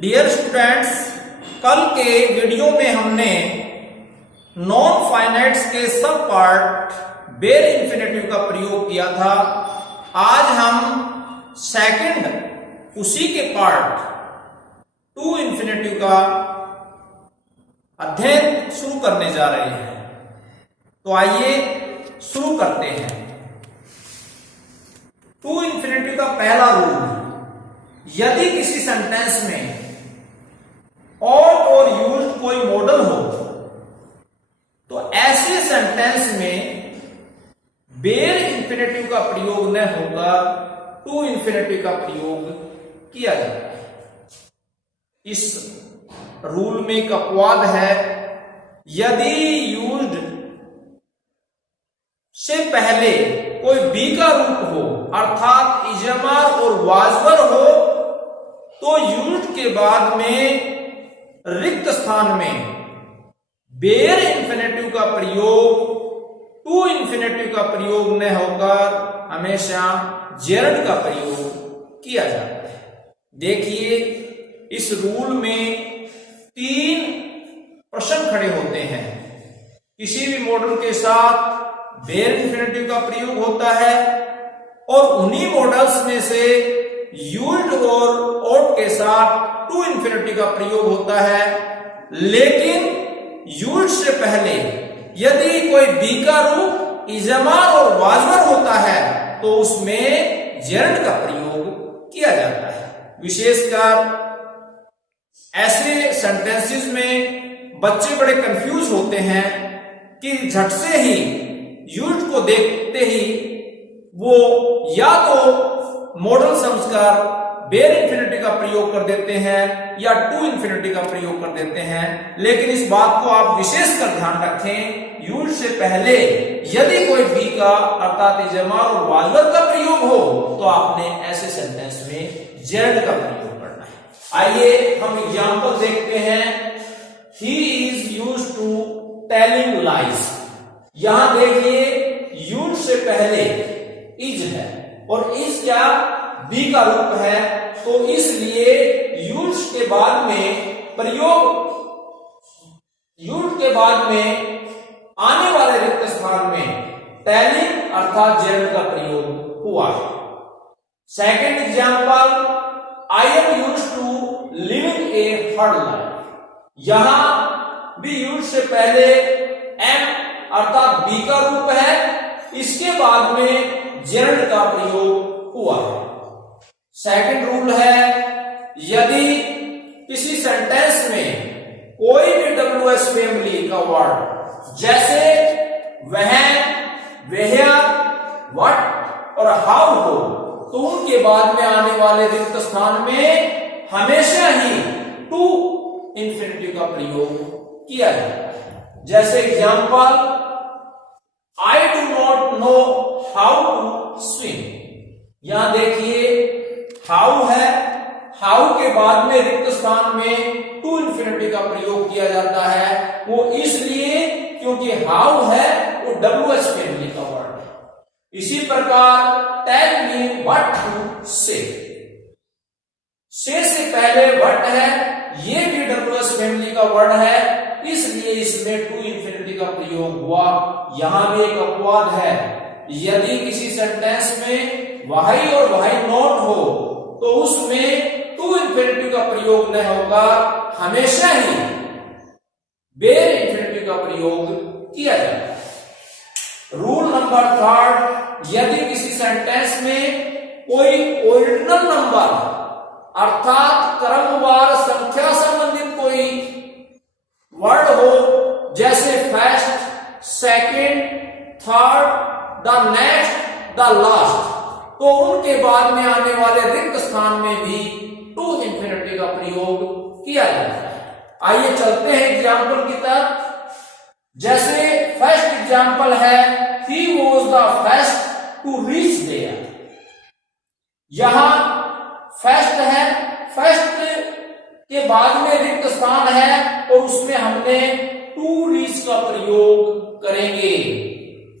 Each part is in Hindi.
डियर स्टूडेंट्स, कल के वीडियो में हमने नॉन फाइनाइट्स के सब पार्ट बेयर इंफिनिटिव का प्रयोग किया था। आज हम सेकंड उसी के पार्ट टू इंफिनिटिव का अध्ययन शुरू करने जा रहे हैं। तो आइए शुरू करते हैं। टू इंफिनिटिव का पहला रूल, यदि किसी सेंटेंस में ऑट और यूज्ड कोई मॉडल हो तो ऐसे सेंटेंस में बेयर इंफिनिटिव का प्रयोग न होकर टू इंफिनिटिव का प्रयोग किया जाता है। इस रूल में एक अपवाद है। यदि यूज्ड से पहले कोई बी का रूप हो अर्थात इजमार और वाजवर हो तो यूज्ड के बाद में रिक्त स्थान में बेयर इंफिनिटिव का प्रयोग टू इंफिनिटिव का प्रयोग न होकर हमेशा जेरंड का प्रयोग किया जाता है। देखिए, इस रूल में 3 प्रश्न खड़े होते हैं। किसी भी मॉडल के साथ बेयर इंफिनिटिव का प्रयोग होता है और उन्हीं मॉडल्स में से यूज्ड और ऑट के साथ टू इंफिनिटिव का प्रयोग होता है। लेकिन यूज्ड से पहले यदि कोई बी का रूप इजमार और वाजवर होता है तो उसमें जेरंड का प्रयोग किया जाता है। विशेषकर ऐसे सेंटेंसेस में बच्चे बड़े कंफ्यूज होते हैं कि झट से ही यूज्ड को देखते ही वो या तो मॉडल समझकर बेयर इंफिनिटिव का प्रयोग कर देते हैं या टू इंफिनिटिव का प्रयोग कर देते हैं। लेकिन इस बात को आप विशेषकर ध्यान रखें, यूज्ड से पहले यदि कोई बी का अर्थात इजमार और वाजवर का प्रयोग हो तो आपने ऐसे सेंटेंस में जेरंड का प्रयोग करना है। आइए हम एग्जांपल देखते हैं। He is used to telling lies. यहां देखिए, यूज्ड से पहले इज है और इज क्या बी का रूप है, तो इसलिए यूज्ड के बाद में आने वाले रिक्त स्थान में टेलिंग अर्थात जेरंड का प्रयोग हुआ है। Second example, I am used to living a hard life. यहां भी यूज्ड से पहले एम अर्थात बी का रूप है, इसके बाद में जेरंड का प्रयोग हुआ है। सेकंड रूल है, यदि किसी सेंटेंस में कोई भी WH फैमिली का वर्ड जैसे वह, वेयर, व्हाट और हाउ हो तो उनके बाद में आने वाले रिक्त स्थान में हमेशा ही टू इंफिनिटिव का प्रयोग किया जाता है। जैसे example, I do not know how to swim. यहां देखिए, हाउ है, हाउ के बाद में रिक्त स्थान में टू इंफिनिटिव का प्रयोग किया जाता है। वो इसलिए क्योंकि हाउ है वो WH फैमिली का वर्ड है। इसी प्रकार टेल मी व्हाट टू से पहले व्हाट है, ये भी WH फैमिली का वर्ड है, इसलिए इसमें टू इंफिनिटिव का प्रयोग हुआ। यहां भी एक अपवाद है। यदि किसी सेंटेंस में वाई और वाई नॉट हो तो उसमें टू इंफिनिटिव का प्रयोग न होगा, हमेशा ही बेयर इंफिनिटिव का प्रयोग किया जाता है। रूल नंबर 3, यदि किसी सेंटेंस में कोई ओरिजिनल नंबर अर्थात क्रमवार संख्या संबंधित कोई वर्ड हो जैसे first, second, third, the next, the last, तो उनके बाद में आने वाले रिक्त स्थान में भी टू इंफिनिटिव का प्रयोग किया जाता है। आइए चलते हैं एग्जांपल की तरफ। जैसे फर्स्ट एग्जांपल है, he was the first to reach there. यहां फर्स्ट है, फर्स्ट के बाद में रिक्त स्थान है और उसमें हमने टू रीच का प्रयोग करेंगे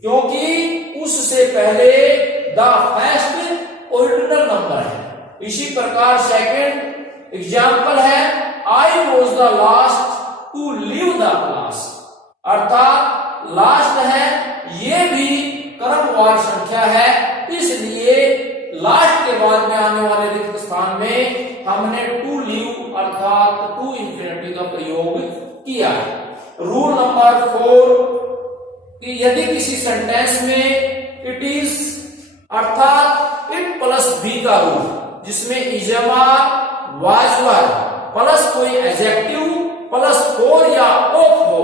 क्योंकि उससे पहले द फर्स्ट ओरिजिनल नंबर है। इसी प्रकार सेकंड एग्जाम्पल है I was the last to leave the class, अर्थात लास्ट है, ये भी क्रमवार संख्या है, इसलिए लास्ट के बाद में आने वाले रिक्त स्थान में हमने टू लीव अर्थात टू इंफिनिटी का प्रयोग किया है। रूल नंबर 4 कि यदि किसी सेंटेंस में इट इज अर्थात इट प्लस बी का रूप जिसमें इजमार वाजवर प्लस कोई एडजेक्टिव प्लस फोर या ऑफ हो,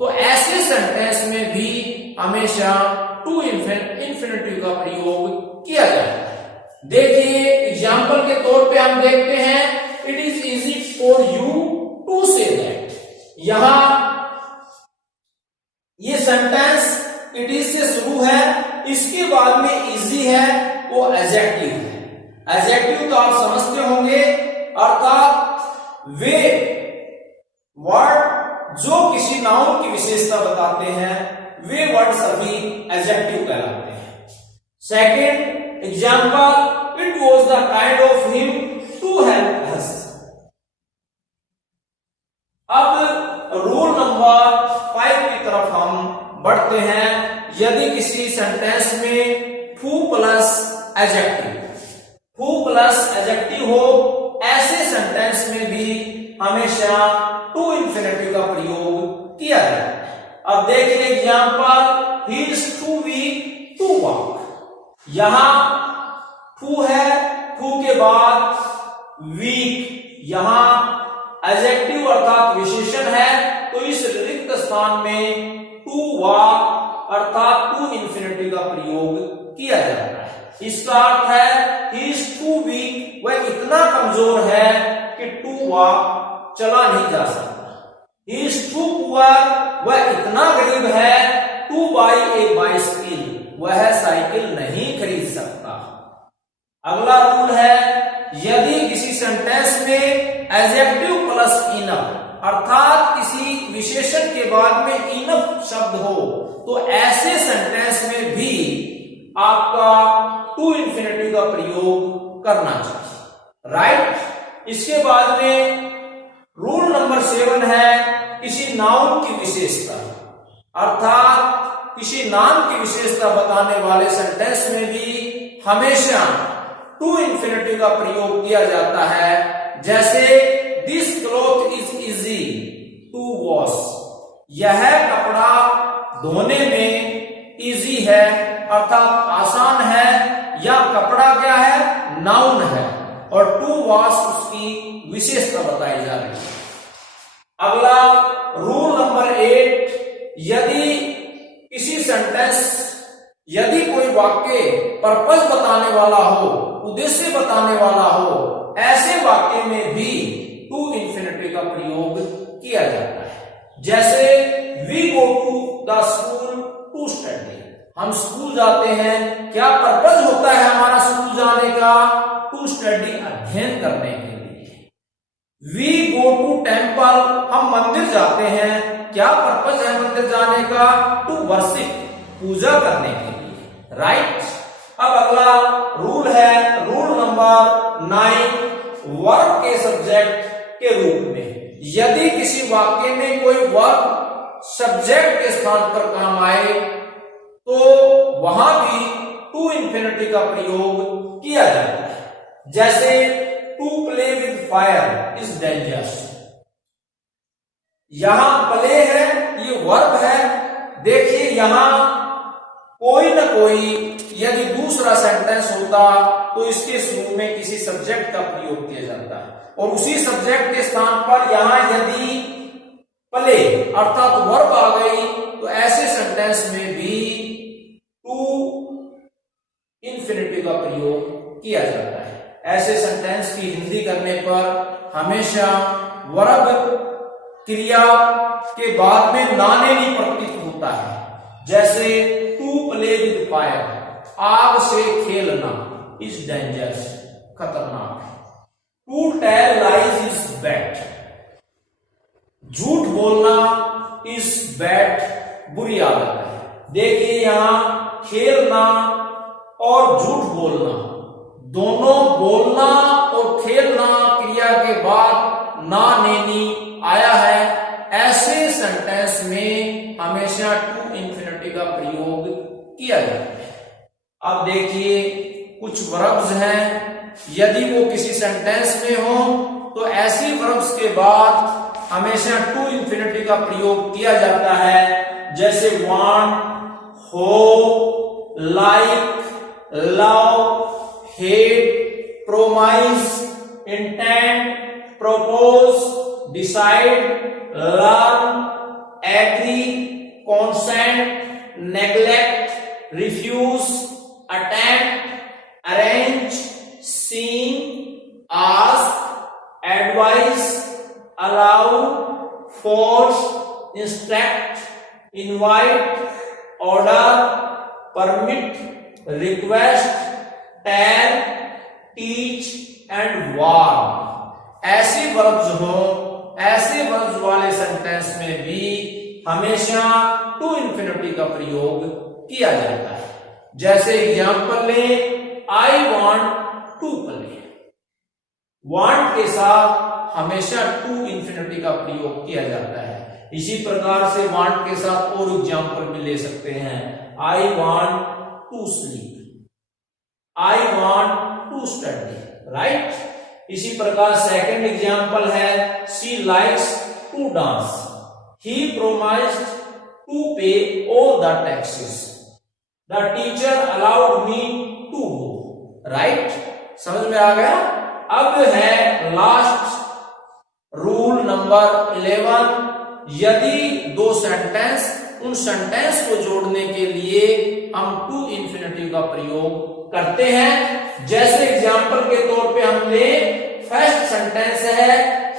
तो ऐसे सेंटेंस में भी हमेशा टू इंफिनिटी का प्रयोग किया जाता है। देखिए एग्जाम्पल के तौर पे हम देखते हैं it is easy for you to say that, यहां ये सेंटेंस इट इज से शुरू है, इसके बाद में इजी है वो एडजेक्टिव है। एडजेक्टिव तो आप समझते होंगे, अर्थात वे वर्ड जो किसी नाउन की विशेषता बताते हैं वे वर्ड सभी एडजेक्टिव कहलाते हैं। Second example it was the kind of him to help us. अब रूल नंबर 5 की तरफ हम बढ़ते हैं। यदि किसी सेंटेंस में टू प्लस एडजेक्टिव हो, ऐसे सेंटेंस में भी हमेशा टू इंफिनिटी का प्रयोग किया जाता है। अब देखिए example he is too weak to walk, यहां टू है, टू के बाद वीक, यहां एडजेक्टिव अर्थात विशेषण है, तो इस रिक्त स्थान में टू वॉक अर्थात टू इंफिनिटी का प्रयोग किया जाता है। इसका अर्थ है ही इज टू वीक, वह इतना कमजोर है कि टू वॉक चला नहीं जा सकता। ही इज टू पुअर, वह इतना गरीब है टू बाई ए बाइसिकल, वह साइकिल नहीं खरीद सकता। अगला रूल है यदि किसी सेंटेंस में एडजेक्टिव प्लस इनफ अर्थात किसी विशेषण के बाद में इनफ शब्द हो, तो ऐसे सेंटेंस में भी आपका टू इंफिनिटी का प्रयोग करना चाहिए, राइट। इसके बाद में रूल नंबर 7 है किसी नाउन की विशेषता अर्थात किसी नाम की विशेषता बताने वाले सेंटेंस में भी हमेशा टू इंफिनिटी का प्रयोग किया जाता है। जैसे this cloth is easy to wash, यह कपड़ा धोने में इजी है अर्थात आसान है, या कपड़ा क्या है, नाउन है, और टू वॉश उसकी विशेषता बताई जा रही है। अगला रूल नंबर 8, यदि कोई वाक्य पर्पस बताने वाला हो, उद्देश्य बताने वाला हो, ऐसे वाक्य में भी टू इंफिनिटी का प्रयोग किया जाता है। जैसे we go to the school to study, हम स्कूल जाते हैं, क्या पर्पस होता है हमारा स्कूल जाने का, टू स्टडी अध्ययन करने के लिए। वी गो टू टेम्पल, हम मंदिर जाते हैं, क्या पर्पस है मंदिर जाने का, टू वर्शिप, पूजा करने के लिए, राइट। अब अगला रूल है रूल नंबर 9, वर्ब के सब्जेक्ट के रूप में यदि किसी वाक्य में कोई वर्ब सब्जेक्ट के स्थान पर काम आए तो वहां भी टू इंफिनिटी का प्रयोग किया जाता है। जैसे to play with fire is dangerous, यहां प्ले है, ये वर्ब है। देखिए यहां कोई ना कोई यदि दूसरा सेंटेंस होता तो इसके शुरू में किसी सब्जेक्ट का प्रयोग किया जाता है, और उसी सब्जेक्ट के स्थान पर यहां यदि प्ले अर्थात वर्ब आ गई तो ऐसे सेंटेंस में भी टू इंफिनिटी का प्रयोग किया जाता है। ऐसे सेंटेंस की हिंदी करने पर हमेशा वर्ब क्रिया के बाद में नानेनी प्रतीत होता है। जैसे टू प्ले विद फायर, आग से खेलना, इज डेंजरस, खतरनाक है। To tell lies is bad, झूठ बोलना इज बैड, बुरी आदत है। देखिए यहां खेलना और झूठ बोलना दोनों बोलना और खेलना क्रिया के बाद ना नेनी आया है, ऐसे सेंटेंस में हमेशा टू इंफिनिटी का प्रयोग किया जाता है। अब देखिए कुछ वर्ब्स हैं, यदि वो किसी सेंटेंस में हो तो ऐसी वर्ब्स के बाद हमेशा टू इंफिनिटी का प्रयोग किया जाता है, जैसे वांट, हो, like, love, hate, promise, intent, propose, decide, learn, agree, consent, neglect, refuse, attempt, arrange, sing, ask, advise, allow, force, instruct, invite, order, permit, request, tell, teach and warn। ऐसे वर्ब्स हो, ऐसे वर्ब्स वाले सेंटेंस में भी हमेशा टू इंफिनिटी का प्रयोग किया जाता है। जैसे एग्जांपल लें, I want to play. Want के साथ हमेशा टू इंफिनिटी का प्रयोग किया जाता है। इसी प्रकार से वांट के साथ और एग्जांपल भी ले सकते हैं, I want to sleep, I want to study, right. इसी प्रकार सेकंड एग्जांपल है, she likes to dance, he promised to pay all the taxes, the teacher allowed me to go, right. समझ में आ गया। अब है लास्ट रूल नंबर 11, यदि दो सेंटेंस, उन सेंटेंस को जोड़ने के लिए हम टू इंफिनिटी का प्रयोग करते हैं। जैसे एग्जांपल के तौर पे हम ले, फर्स्ट सेंटेंस है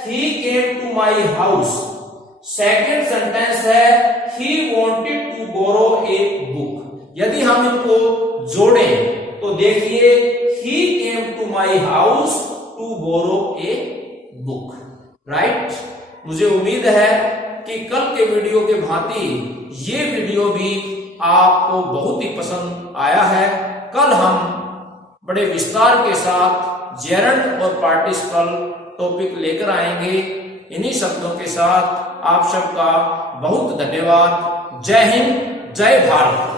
he came to my house, second sentence है he wanted to borrow a book। यदि हम इनको जोड़ें तो देखिए he came to my house to borrow a book, right. मुझे उम्मीद है कि कल के वीडियो के भांति ये वीडियो भी आपको बहुत ही पसंद आया है। कल हम बड़े विस्तार के साथ जेरंड और पार्टिसिपल टॉपिक लेकर आएंगे। इन्हीं शब्दों के साथ आप सबका बहुत धन्यवाद। जय हिंद, जय भारत।